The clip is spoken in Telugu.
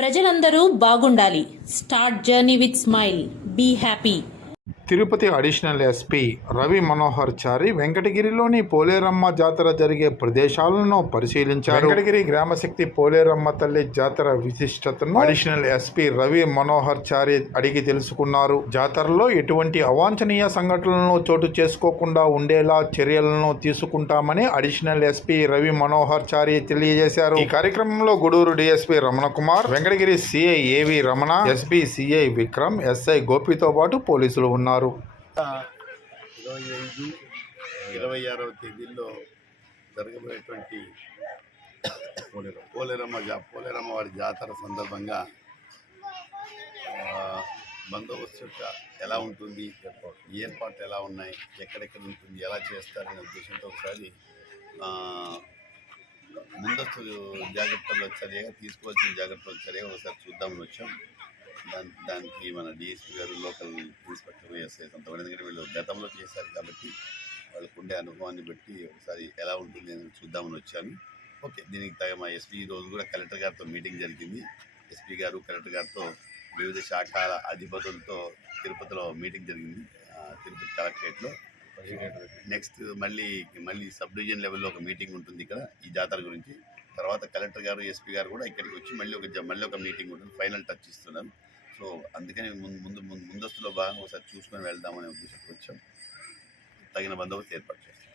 ప్రజలందరూ బాగుండాలి. Start journey with smile. Be happy. Tirupati additional SP Ravi Manohar Chari వెంకటగిరిలోని పోలేరమ్మ జాతర జరిగే ప్రదేశాలను పరిశీలించారు. వెంకటగిరి గ్రామశక్తి పోలేరమ్మ తల్లి జాతర విశిష్టతను అడిషనల్ ఎస్పీ రవి మనోహర్ చారి అడిగి తెలుసుకున్నారు. జాతరలో ఎటువంటి అవాంఛనీయ సంఘటనలను చోటు చేసుకోకుండా ఉండేలా చర్యలను తీసుకుంటామని అడిషనల్ ఎస్పీ రవి మనోహర్ చారి తెలియజేశారు. ఈ కార్యక్రమంలో Gudur DSP Ramana Kumar, Venkatagiri CI AV Ramana, SP CI Vikram, SI గోపితో పాటు పోలీసులు ఉన్నారు. 25, 26వ తేదీల్లో జరగబోయేటువంటి పోలేరమ్మ వారి జాతర సందర్భంగా బందోబస్తు ఎలా ఉంటుంది, ఏర్పాట్లు ఎలా ఉన్నాయి, ఎక్కడెక్కడ ఉంటుంది, ఎలా చేస్తారనే ఉద్దేశంతో ఒకసారి ముందస్తు జాగ్రత్తలు చర్యగా తీసుకోవాల్సిన జాగ్రత్తలు చర్యగా ఒకసారి చూద్దామని వచ్చాం. దానికి మన డిఎస్పీ గారు, లోకల్ ఇన్స్పెక్టర్, ఎస్ఐ కొంతమంది, ఎందుకంటే వీళ్ళు గతంలో చేశారు కాబట్టి వాళ్ళకు ఉండే అనుభవాన్ని బట్టి ఒకసారి ఎలా ఉంటుంది అని చూద్దామని వచ్చాను. ఓకే, దీనికి తగ్గ మా ఎస్పీ ఈరోజు కూడా కలెక్టర్ గారితో మీటింగ్ జరిగింది. ఎస్పీ గారు కలెక్టర్ గారితో వివిధ శాఖల అధిపతులతో తిరుపతిలో మీటింగ్ జరిగింది, తిరుపతి కలెక్టరేట్లో. నెక్స్ట్ మళ్ళీ సబ్ డివిజన్ లెవెల్లో ఒక మీటింగ్ ఉంటుంది ఇక్కడ ఈ జాతర గురించి. తర్వాత కలెక్టర్ గారు, ఎస్పీ గారు కూడా ఇక్కడికి వచ్చి మళ్ళీ ఒక మీటింగ్ ఉంటుంది, ఫైనల్ టచ్ ఇస్తున్నారు. సో అందుకని ముందస్తులో భాగంగా ఒకసారి చూసుకొని వెళ్దామనే ఉద్దేశంతో వచ్చాం. తగిన బందోబస్తు ఏర్పాటు చేస్తాం.